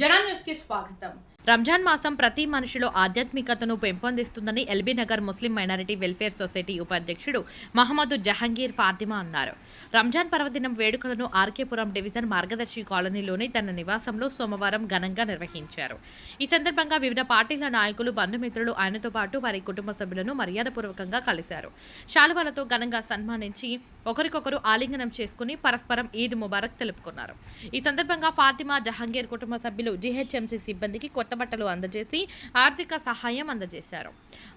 జనా న్యూస్ కి స్వాగతం. రంజాన్ మాసం ప్రతి మనిషిలో ఆధ్యాత్మికతను పెంపొందిస్తుందని ఎల్బీ నగర్ ముస్లిం మైనారిటీ వెల్ఫేర్ సొసైటీ ఉపాధ్యక్షుడు మహమ్మద్ జహంగీర్ ఫాతిమా అన్నారు. రంజాన్ పర్వదినం వేడుకలను ఆర్కేపురం డివిజన్ మార్గదర్శి కాలనీలోని తన నివాసంలో సోమవారం ఘనంగా నిర్వహించారు. ఈ సందర్భంగా వివిధ పార్టీల నాయకులు, బంధుమిత్రులు ఆయనతో పాటు వారి కుటుంబ సభ్యులను మర్యాదపూర్వకంగా కలిశారు. శాలువాలతో ఘనంగా సన్మానించి ఒకరికొకరు ఆలింగనం చేసుకుని పరస్పరం ఈద్ ముబారక్ తెలుపుకున్నారు. ఈ సందర్భంగా ఫాతిమా జహంగీర్ కుటుంబ సభ్యులు జీహెచ్ఎంసీ సిబ్బందికి కొత్త బట్టలు అందజేసి ఆర్థిక సహాయం అందజేశారు.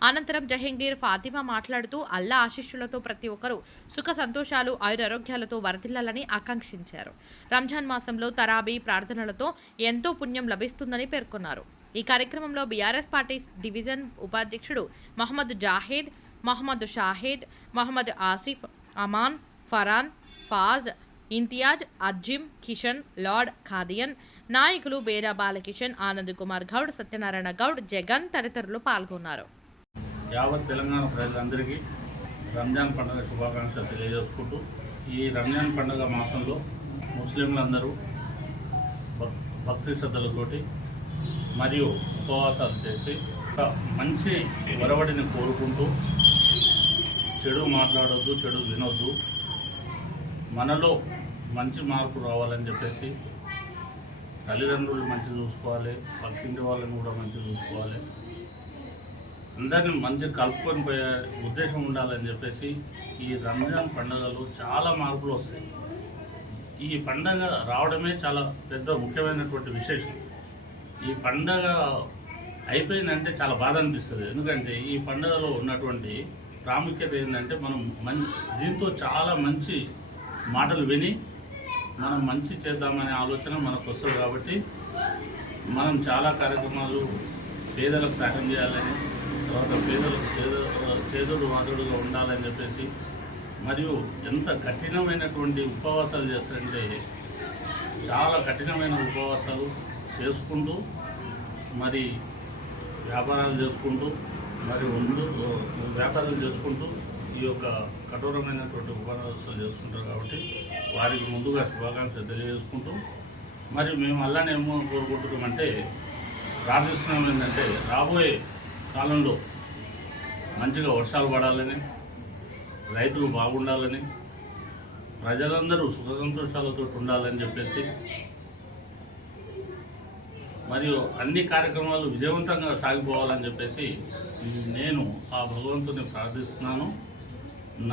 అనంతరం జహంగీర్ ఫాతిమా మాట్లాడుతూ అల్లా ఆశీస్సులతో ప్రతి ఒక్కరూ సుఖ సంతోషాలు, ఆయురారోగ్యాలతో వరదిల్లాలని ఆకాంక్షించారు. రంజాన్ మాసంలో తరాబీ ప్రార్థనలతో ఎంతో పుణ్యం లభిస్తుందని పేర్కొన్నారు. ఈ కార్యక్రమంలో బీఆర్ఎస్ పార్టీ డివిజన్ ఉపాధ్యక్షుడు మహమ్మద్ జాహీద్, మహమ్మద్ షాహిద్, మహమ్మద్ ఆసిఫ్, అమాన్, ఫరాన్, ఫాజ్, ఇంతియాజ్, అజ్జిమ్, కిషన్, లార్డ్, ఖాదియన్, నాయకులు బేరా బాలకిషన్, ఆనంద్ కుమార్ గౌడ్, సత్యనారాయణ గౌడ్, జగన్ తదితరులు పాల్గొన్నారు. యావత్ తెలంగాణ ప్రజలందరికీ రంజాన్ పండుగ శుభాకాంక్షలు తెలియజేసుకుంటూ, ఈ రంజాన్ పండుగ మాసంలో ముస్లింలందరూ భక్తి శ్రద్ధలతోటి మరియు ఉపవాసాలు చేసి మంచి వరవడిని కోరుకుంటూ చెడు మాట్లాడొద్దు, చెడు వినొద్దు, మనలో మంచి మార్పు రావాలని చెప్పేసి తల్లిదండ్రులు మంచి చూసుకోవాలి, పక్కింటి వాళ్ళని కూడా మంచి చూసుకోవాలి, అందరిని మంచి కలుపుకొని పోయే ఉద్దేశం ఉండాలని చెప్పేసి ఈ రంజాన్ పండుగలో చాలా మార్పులు వస్తాయి. ఈ పండగ రావడమే చాలా పెద్ద ముఖ్యమైనటువంటి విశేషం. ఈ పండగ అయిపోయిందంటే చాలా బాధ అనిపిస్తుంది. ఎందుకంటే ఈ పండుగలో ఉన్నటువంటి ప్రాముఖ్యత ఏంటంటే మనం దీంతో చాలా మంచి మాటలు విని మనం మంచి చేద్దామనే ఆలోచన మనకు వస్తుంది. కాబట్టి మనం చాలా కార్యక్రమాలు పేదలకు సహాయం చేయాలని, తర్వాత పేదలకు చేదుడు వాదుడుగా ఉండాలని చెప్పేసి, మరియు ఎంత కఠినమైనటువంటి ఉపవాసాలు చేస్తారంటే చాలా కఠినమైన ఉపవాసాలు చేసుకుంటూ మరి వ్యాపారాలు చేసుకుంటూ ఈ యొక్క కఠోరమైనటువంటి ఉపవాసాలు చేసుకుంటారు. కాబట్టి వారికి ముందుగా శుభాకాంక్షలు తెలియజేసుకుంటూ, మరి మేము అల్లానే ఏమో కోరుకుంటున్నామంటే, ప్రార్థిస్తున్నాం ఏంటంటే రాబోయే కాలంలో మంచిగా వర్షాలు పడాలని, రైతులు బాగుండాలని, ప్రజలందరూ సుఖ సంతోషాలతో ఉండాలని చెప్పేసి, మరియు అన్ని కార్యక్రమాలు విజయవంతంగా సాగిపోవాలని చెప్పేసి నేను ఆ భగవంతుని ప్రార్థిస్తున్నాను.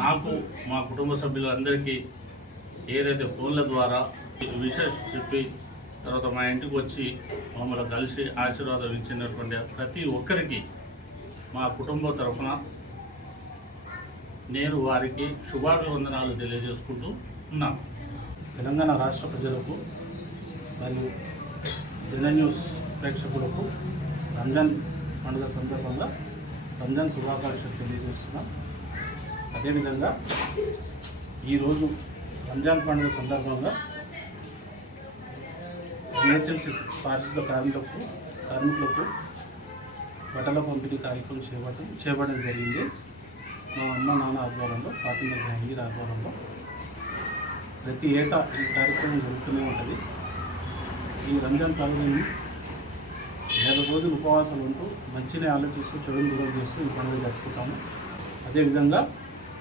నాకు మా కుటుంబ సభ్యులందరికీ ఏదైతే ఫోన్ల ద్వారా విషెస్ చెప్పి తర్వాత మా ఇంటికి వచ్చి మమ్మల్ని కలిసి ఆశీర్వాదం ఇచ్చినటువంటి ప్రతి ఒక్కరికి మా కుటుంబం తరఫున నేను వారికి శుభాభివందనాలు తెలియజేసుకుంటూ ఉన్నాను. తెలంగాణ రాష్ట్ర ప్రజలకు మరియు జన న్యూస్ ప్రేక్షకులకు రంజాన్ పండుగ సందర్భంగా రంజాన్ శుభాకాంక్షలు తెలియజేస్తున్నాం. అదేవిధంగా ఈరోజు రంజాన్ పండుగ సందర్భంగా జిహెచ్ఎంసీ పారిశుద్ధ కార్మికులకు బట్టల పంపిణీ కార్యక్రమం చేపట్టడం జరిగింది. మా అమ్మ నాన్న ఆధ్వర్యంలో, ఫాతిమా జహంగీర్ ఆధ్వర్యంలో ప్రతి ఏటా ఈ కార్యక్రమం జరుగుతూనే ఉంటుంది. ఈ రంజాన్ పండుగని 7 రోజులు ఉపవాసాలు ఉంటూ మంచిని ఆలోచిస్తూ చెడుని దూరం చేస్తూ ఈ పండుగ జరుపుకుంటాము. అదేవిధంగా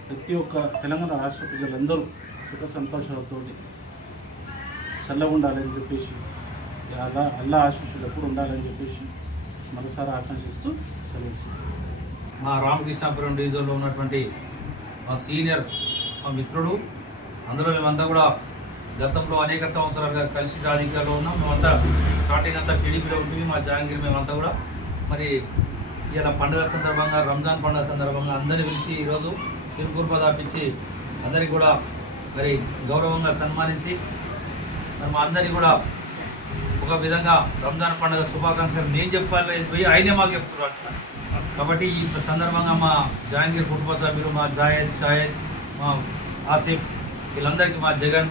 ప్రతి ఒక్క తెలంగాణ రాష్ట్ర ప్రజలందరూ సుఖ సంతోషాలతో చల్లగా ఉండాలని చెప్పేసి, అల్లా ఆశీస్సులు ఎప్పుడు ఉండాలని చెప్పేసి మనసారా ఆకాంక్షిస్తూ సెలవు. మా రామకృష్ణాపురం డివిజన్లో ఉన్నటువంటి మా సీనియర్ మా మిత్రుడు, అందులో మేమంతా కూడా గతంలో అనేక సంవత్సరాలుగా కలిసి రాజకీయాల్లో ఉన్నాం. మేమంతా స్టార్టింగ్ అంతా టీడీపీలో ఉంటుంది. మా జహాంగీర్ మేమంతా కూడా మరి ఇలా పండుగ సందర్భంగా, రంజాన్ పండుగ సందర్భంగా అందరినీ పిలిచి ఈరోజు తిరుపూర్ పదాపించి అందరికీ కూడా మరి గౌరవంగా సన్మానించి మరి మా అందరికీ కూడా ఒక విధంగా రంజాన్ పండుగ శుభాకాంక్షలు నేను చెప్పాలి పోయి ఆయనే మాకు చెప్తున్నారు. కాబట్టి ఈ సందర్భంగా మా జహాంగీర్ కుటుంబ సభ్యులు, మా జాయద్, షాయద్, మా ఆసిఫ్, వీళ్ళందరికీ, మా జగన్,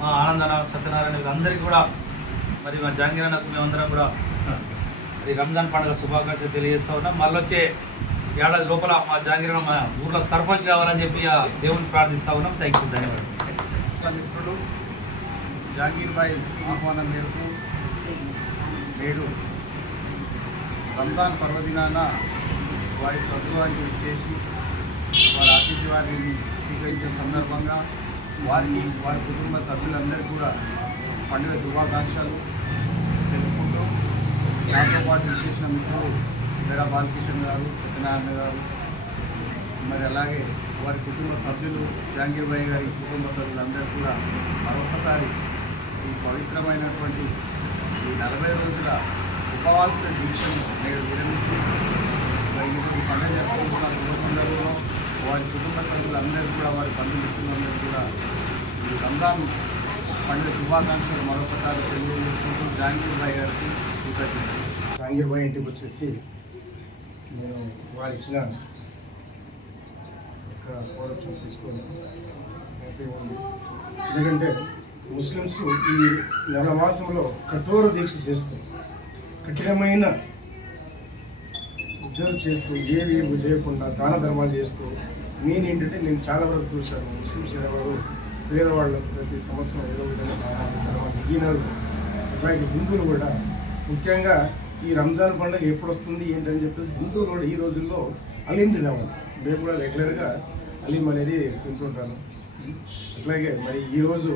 మా ఆనందన, సత్యనారాయణ, వీళ్ళందరికీ కూడా మరి మా జహాంగీర్ అన్నకు మేమందరం కూడా ఈ రంజాన్ పండుగ శుభాకాంక్షలు తెలియజేస్తూ ఉన్నాం. మళ్ళీ వచ్చే ఏడాది లోపల మా జహాంగీర్ మా ఊర్లో సర్పంచ్ కావాలని చెప్పి ఆ దేవుని ప్రార్థిస్తూ ఉన్నాం. థ్యాంక్ యూ, ధన్యవాదాలు. మిత్రుడు జహాంగీర్ భాయ్ ఆహ్వానం మేరకు నేడు రంజాన్ పర్వదినాన వారి స్వగృహానికి ఇచ్చేసి వారి అతిథి వారిని స్వీకరించిన సందర్భంగా వారికి వారి కుటుంబ సభ్యులందరికీ కూడా పండుగ శుభాకాంక్షలు తెలుపుకుంటూ నాతో పాటు విచ్చేసిన మిత్రులు మేరా బాలకిషన్ గారు, సత్యనారాయణ గారు, మరి అలాగే వారి కుటుంబ సభ్యులు జహాంగీర్ భాయ్ గారి కుటుంబ సభ్యులందరూ కూడా మరొకసారి ఈ పవిత్రమైనటువంటి ఈ 40 రోజుల ఉపవాస దీక్షను నేడు విరమించి మరి ఈరోజు పండుగ జరుపుకుంటున్న శుభ సందర్భంలో వారి కుటుంబ సభ్యులందరూ కూడా వారి బంధుమిత్రులందరూ కూడా ఈ రంజాన్ పండుగ శుభాకాంక్షలు మరొకసారి తెలియజేసుకుంటూ జహాంగీర్ భాయ్ గారికి కృతజ్ఞతలు. జహాంగీర్ భాయ్ ఇంటికి వచ్చేసి నేను వారు ఇచ్చిన ఒక ప్రోడక్ట్ని తీసుకొని హ్యాపీగా ఉంది. ఎందుకంటే ముస్లిమ్స్ ఈ నెల మాసంలో కఠోర దీక్ష చేస్తూ కఠినమైన ఉద్యోగం చేస్తూ ఏవి చేయకుండా దాన ధర్మాలు చేస్తూ మెయిన్ ఏంటంటే నేను చాలా వరకు చూశాను ముస్లిమ్స్ అనేవారు పేదవాళ్ళు ప్రతి సంవత్సరం ఏదో విధంగా ధర్మాలు ఈనాడు అలాగే హిందువులు కూడా ముఖ్యంగా ఈ రంజాన్ పండుగ ఎప్పుడు వస్తుంది ఏంటని చెప్పేసి హిందువులు కూడా ఈ రోజుల్లో అలీం తినేవాళ్ళు. మేము కూడా రెగ్యులర్గా అలీం అనేది తింటుంటాను. అట్లాగే మరి ఈరోజు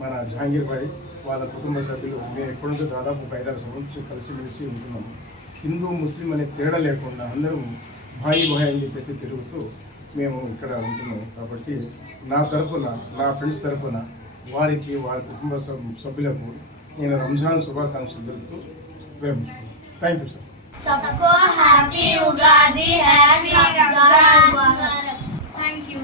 మన జహాంగీర్ భాయ్ వాళ్ళ కుటుంబ సభ్యులు మేము ఎప్పటి నుంచో దాదాపు 5-6 సంవత్సరాలు కలిసిమెలిసి ఉంటున్నాము. హిందూ ముస్లిం అనే తేడా లేకుండా అందరం భాయి అని చెప్పేసి తిరుగుతూ మేము ఇక్కడ ఉంటున్నాము. కాబట్టి నా తరఫున నా ఫ్రెండ్స్ తరఫున వారికి వారి కుటుంబ సభ్యులకు నేను రంజాన్ శుభాకాంక్షలు తెలుపుతూ విరమించుకున్నాను. Thank you sir. सबको हैप्पी उगादी, हैप्पी रमजान मुबारक. Thank you.